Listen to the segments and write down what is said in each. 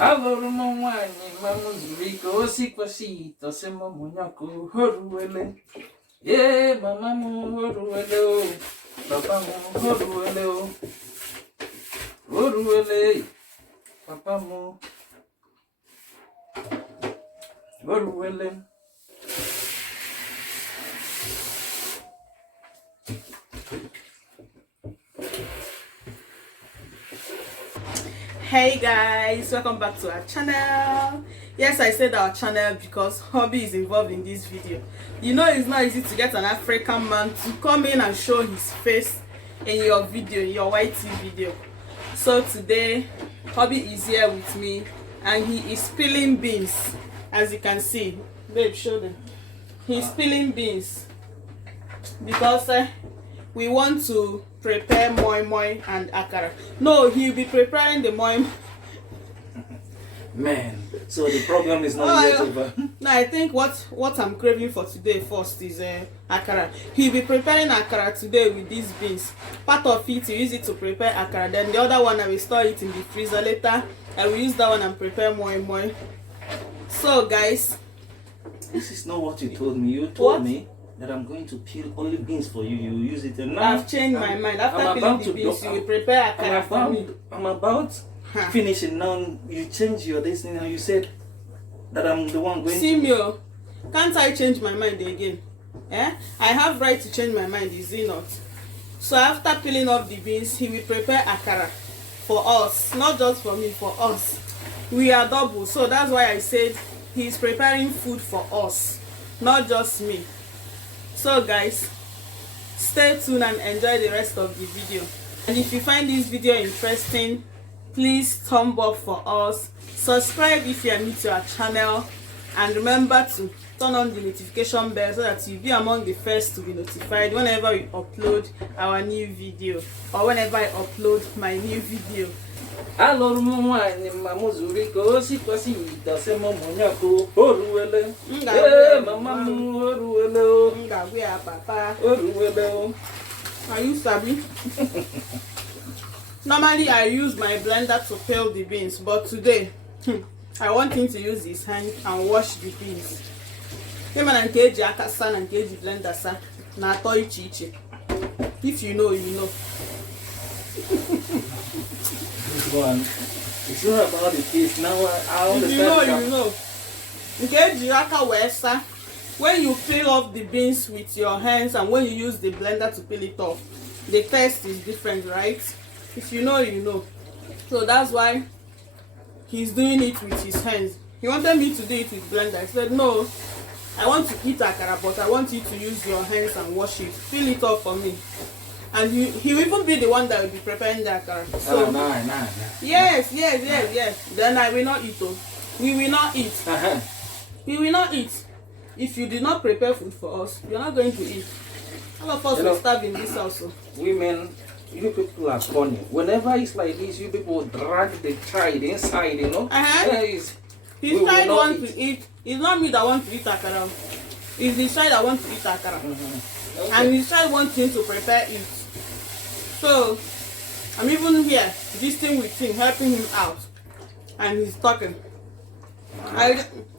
Aloro mwanyi mamuzuriko sikwasito sema munyako horuele. Yeah, mama mu horuele o. Papa mu horuele o. Horuele. Papa mu horuele. Hey guys, welcome back to our channel. Yes, I said our channel because Hubby is involved in this video. You know it's not easy to get an African man to come in and show his face in your video, in your YT video. So today Hubby is here with me and he is peeling beans. As you can see, babe, show them. He's peeling beans because we want to prepare moi moi and akara. No, he'll be preparing the moi. Man, so the problem is not yet over. No, I think what I'm craving for today first is akara. He'll be preparing akara today with these beans. Part of it, he use it to prepare akara. Then the other one, I will store it in the freezer later. I will use that one and prepare moi moi. So guys, this is not what you told me. You told me that I'm going to peel only beans for you. You use it and now I've changed my mind. After peeling the beans, you will prepare akara for me. I'm about finishing now. You change your destiny and you said that I'm the one going Simio, can't I change my mind again? I have right to change my mind, is it not? So after peeling off the beans, he will prepare akara for us. Not just for me, for us. We are double. So that's why I said he's preparing food for us, not just me. So guys, stay tuned and enjoy the rest of the video. And if you find this video interesting, please thumb up for us, subscribe if you are new to our channel, and remember to turn on the notification bell so that you'll be among the first to be notified whenever we upload our new video or whenever I upload my new video. Aloro mwanyi mamuzuriko sikwasito sema munyako horuele. Mama mu horuele o. Ngagwe ya papa. Horuele o. Are you sabi? Normally I use my blender to peel the beans, but today I want him to use his hand and wash the beans. Him and keji akasa and keji blender sa na ato iche iche. If you know, you know. One. It's not about the taste. Now I understand. If you know, you know. Keji aka wesa. When you peel off the beans with your hands and when you use the blender to peel it off, the taste is different, right? If you know, you know. So that's why he's doing it with his hands. He wanted me to do it with blender. I said, no, I want to eat akara, but I want you to use your hands and wash it. Peel it off for me. And he will even be the one that will be preparing the akara. So, nah. Yes. Then I will not eat. We will not eat. We will not eat. If you did not prepare food for us, you're not going to eat. All of us will starve in this house. Women, you people are funny. Whenever it's like this, you people drag the child inside, you know. His child wants to eat. It's not me that wants to eat akara. It's the child that wants to eat akara. Okay. And his child wants him to prepare it. So, I'm even here, visiting with him, helping him out. And he's talking.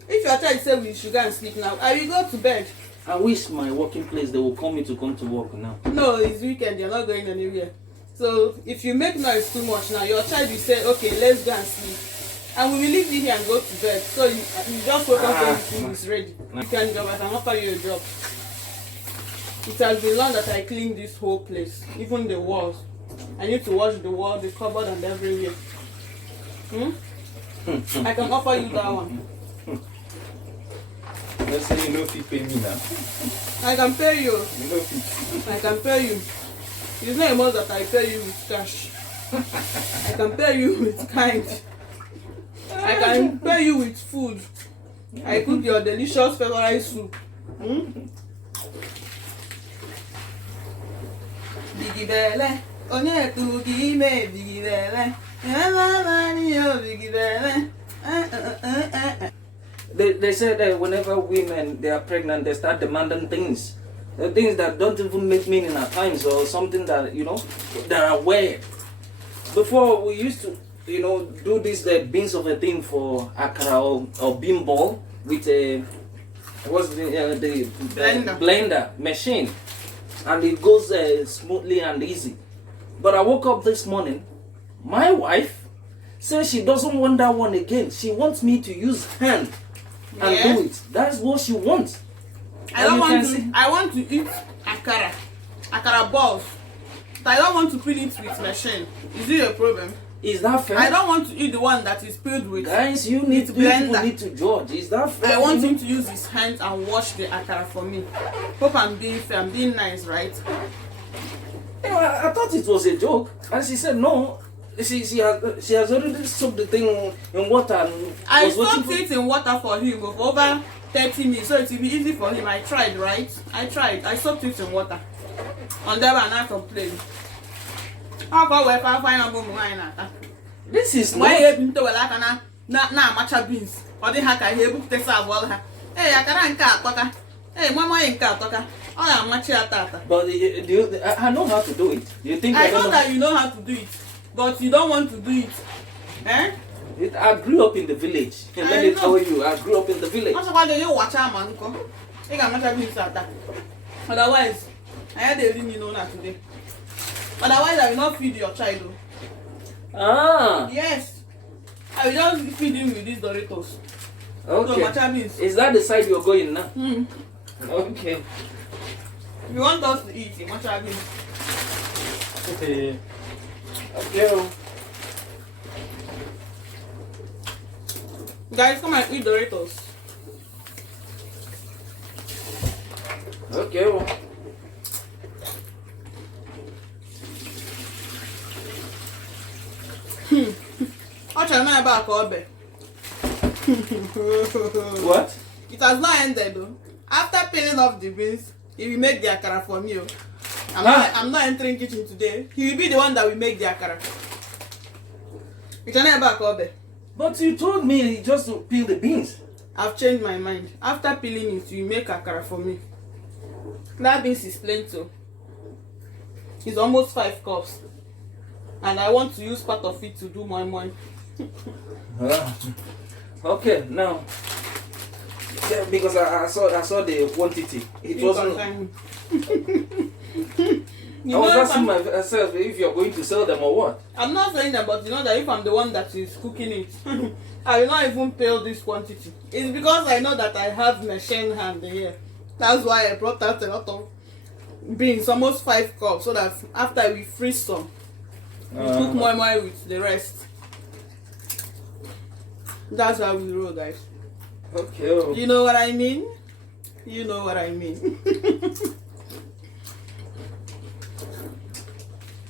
If your child says we should go and sleep now, I will go to bed. I wish my working place, they will call me to come to work now. No, it's weekend, you're not going anywhere. So, if you make noise too much now, your child will say, okay, let's go and sleep. And we will leave you here and go to bed. So, you just wake up when the food is ready. You can job, I can offer you a job. It has been long that I cleaned this whole place, even the walls. I need to wash the wall, the cupboard, and everywhere. I can offer you that one. Let's say you know if you pay me now. I can pay you. You know if I can pay you. It's not a must that I pay you with cash. I can pay you with kind. I can pay you with food. I cook your delicious favorite soup. Biggie Belle, onye tugi me Biggie Belle. Biggie Belle. They say that whenever women they are pregnant, they start demanding things. Things that don't even make meaning at times, or something that, you know, that are weird. Before we used to do this beans of a thing for akara or bean ball with a what's the blender machine, and it goes smoothly and easy. But I woke up this morning, my wife says she doesn't want that one again. She wants me to use hand and do it. That's what she wants. I want to eat akara balls. I don't want to peel it with machine. Is it a problem? Is that fair? I don't want to eat the one that is peeled with. Guys, you need to judge. Is that fair? I want him to use his hands and wash the akara for me. Hope I'm being fair. I'm being nice, right? I thought it was a joke, and she said no. She has already soaked the thing in water. And I soaked it in water for him for over 30 minutes, so it will be easy for him. I tried, right? I soaked it in water. On there, and I complained. How about if I find a woman? This is why you been told like na matcha beans. Or the hacker here book the serve all her. Hey, I can't talk. Hey, mama ain't talk. I am matcha tata. But I know how to do it. You think I know that you know how to do it, but you don't want to do it. Eh? I grew up in the village. And let me tell you, I grew up in the village. Why do you watch a man? You got matcha beans at that. Otherwise, I had a ring, that today. Otherwise, I will not feed your child. Ah. Yes. I will just feed him with these Doritos. Okay. So, matcha beans. Is that the side you're going now? Mm. Okay. You want us to eat matcha beans? Okay. Guys, come and eat Doritos. Okay. What? It has not ended though. After peeling off the beans, he will make the akara for me. I'm not entering kitchen today. He will be the one that will make the akara. But you told me just to peel the beans. I've changed my mind. After peeling it, you make akara for me. That beans is plain too. It's almost 5 cups. And I want to use part of it to do moi. Okay, now. Yeah, because I saw the quantity. It wasn't. I was asking myself if you're going to sell them or what. I'm not saying that, but you know that if I'm the one that is cooking it, I will not even peel this quantity. It's because I know that I have machine hand here. That's why I brought out a lot of beans, almost 5 cups, so that after we freeze some, we cook moi with the rest. That's how we roll, guys. Okay. You know what I mean? You know what I mean.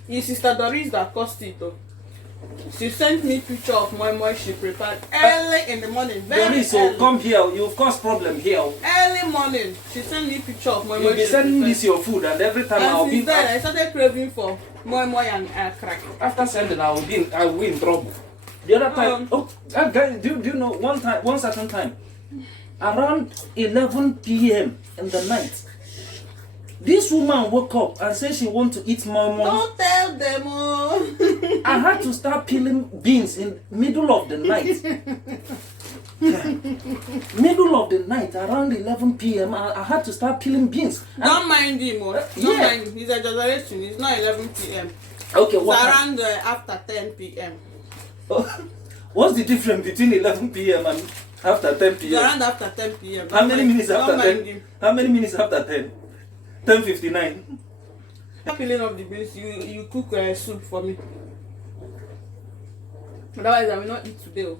It's Sister Doris that cost it though. She sent me picture of moi she prepared early in the morning. Doris, so come here. You've caused problem here. Early morning, she sent me picture of moi. You'll be sending this your food, and every time I'll be. Then I started craving for moi and crack. After sending, I will be in trouble. The other time, guys, do you know one certain time, around 11 p.m. in the night, this woman woke up and said she wants to eat moi. Don't tell them. Oh. I had to start peeling beans in middle of the night. Middle of the night, around 11 p.m. I had to start peeling beans. Don't mind him. Don't mind him. He's exaggerating. It's not 11 p.m. Okay, it's around after 10 p.m. What's the difference between 11 p.m. and after 10 p.m.? It's around after 10 p.m. How many minutes after 10? How many minutes after 10? 10:59. Peeling of the beans, you cook soup for me. Otherwise, I will not eat today.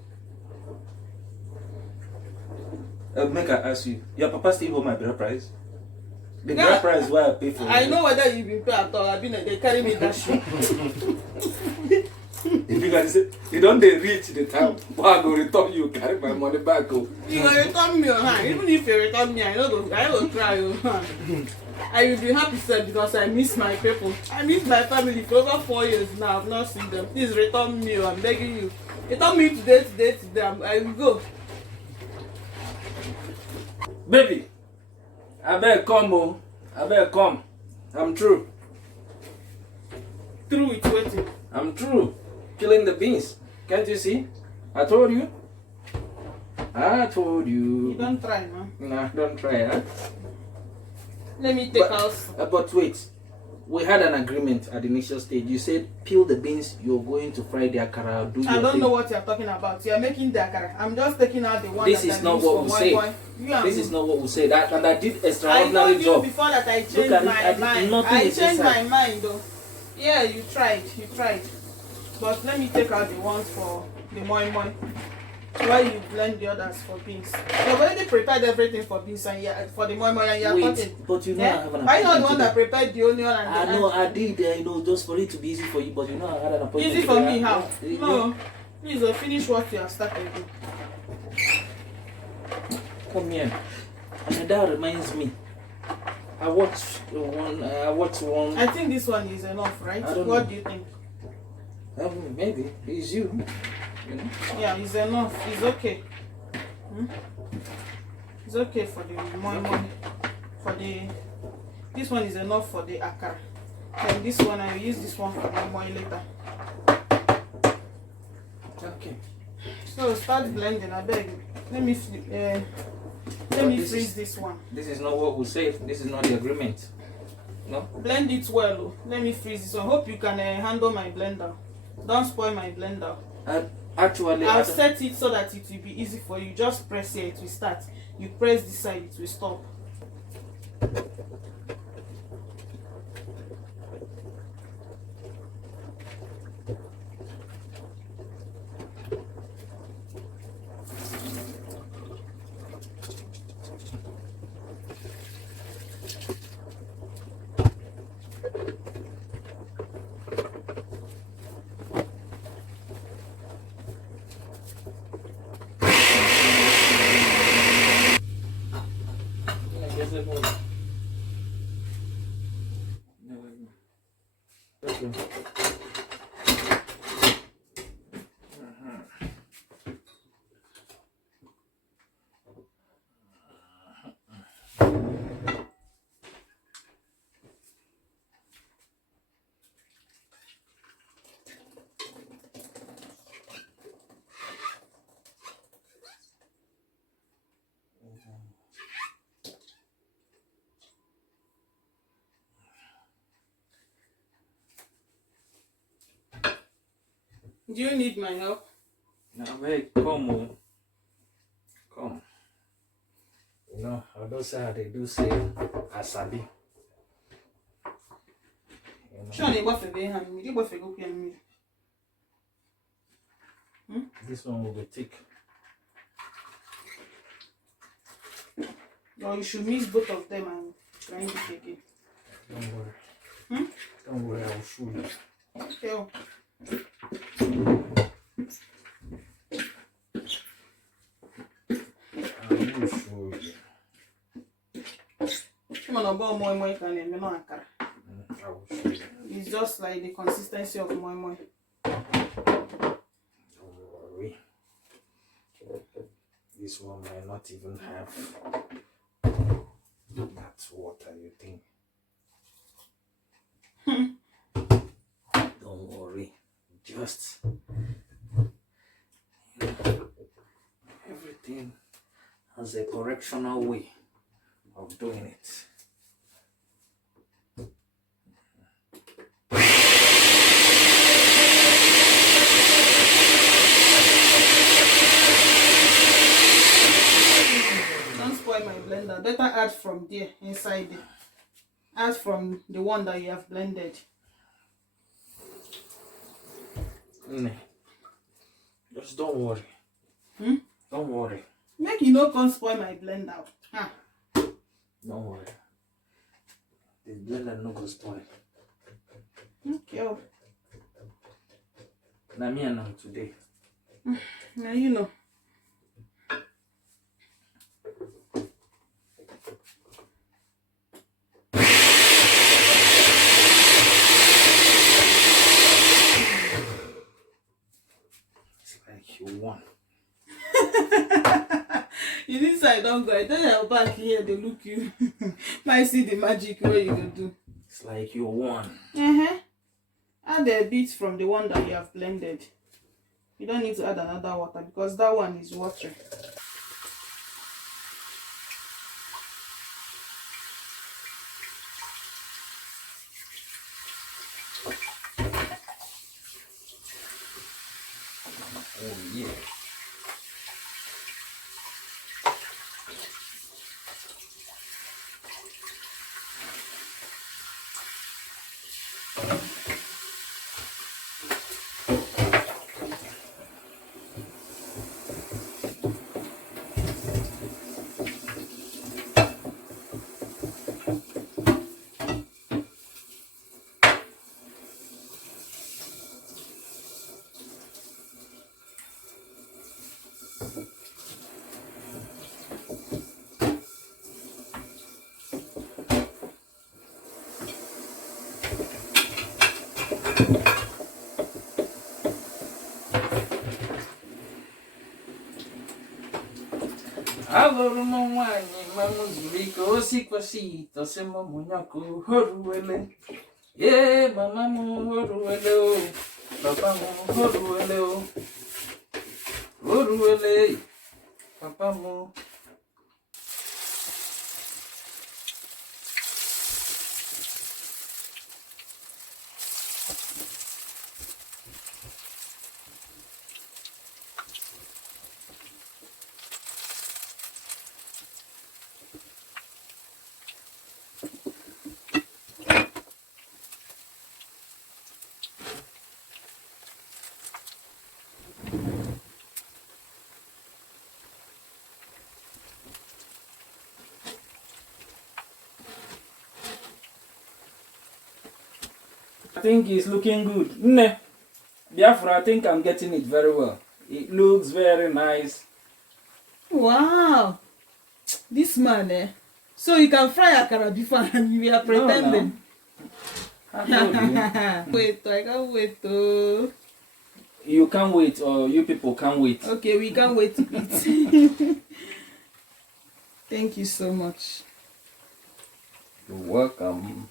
Make I ask you, your papa still hold my bride price? The bride price why I pay for it. I know whether you've been paid at all. They carry me that shit. If you guys say, you don't reach the time, I go return you, carry my money back. You go return me, even if you return me, I will cry. I will be happy, sir, because I miss my people. I miss my family for over 4 years now. I've not seen them. Please return me, I'm begging you. Return me today. I will go. Baby, I better come, I better come. I'm true. Through with waiting. I'm true. Peeling the beans. Can't you see? I told you. I told you. You don't try, man. Nah, don't try, huh? Let me take out. But wait. We had an agreement at the initial stage. You said peel the beans, you're going to fry the akara. I don't know what you're talking about. You're making the akara. I'm just taking out the one. This is not what we said. This is not what we said. And I did extraordinary job. I told you before that I changed my mind. I changed my mind though. Yeah, you tried. But let me take out the ones for the moi moi. While you blend the others for beans. You've already prepared everything for beans and for the moi moi and you're cutting. But you know I have an appointment. Are you not the one that prepared the onion and I know I did, just for it to be easy for you, but you know I had an appointment. Easy for me, how? No. Please finish what you have started. Come here. And that reminds me. I watched one. I think this one is enough, right? What do you think? Maybe. It's you. You know? Yeah, it's enough. It's okay. It's okay for the moi moi. This one is enough for the akara. And this one I will use this one for moi moi later. Okay. So start blending. I beg. Let me freeze this one. This is not what we said. This is not the agreement. No. Blend it well. Let me freeze this one. Hope you can handle my blender. Don't spoil my blender. Actually, I'll set it so that it will be easy for you. Just press here, it will start. You press this side, it will stop. Do you need my help? No, wait, come. You know, although they do say asabi. This one will be thick. Or you should mix both of them and grind it again. Don't worry. Don't worry, I'll show you. Okay. It's just like the consistency of moi moi. Don't worry. This one might not even have that water you think. Don't worry. Just everything has a correctional way of doing it. Don't spoil my blender. Better add from there, inside there. Add from the one that you have blended. Just don't worry. Don't worry. Make you no come spoil my blender. Huh? Don't worry. The blender no go spoil. Okay. Now me and now today. Now you know. It's like you won. You didn't say I don't go. I tell you back here, they look you. Might see the magic what you gonna do. It's like you won. Add a bit from the one that you have blended. You don't need to add another water because that one is watery. Oh yeah. Aloro mo nwanyi mamu zuru ike osikwasito se mo munyako horuwele. Yeah, mama mu horuwele o. Papa mu horuwele o. Horuwele. Papa mu. I think it's looking good. Nne, Biafra, I think I'm getting it very well. It looks very nice. Wow, this man, eh? So you can fry akara before and you are pretending. No, I told you. Wait, I can't wait. Oh. You can't wait, or you people can't wait. Okay, we can't wait to eat. Thank you so much. You're welcome.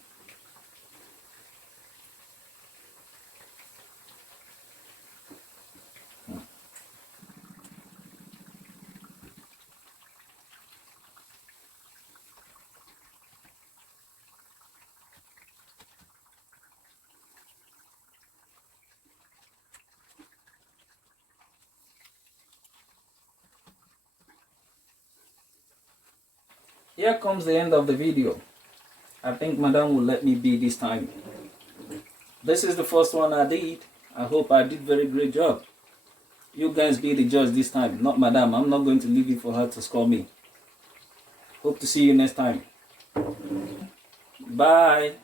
Here comes the end of the video. I think Madam will let me be this time. This is the first one I did. I hope I did very great job. You guys be the judge this time, not Madam. I'm not going to leave it for her to score me. Hope to see you next time. Bye.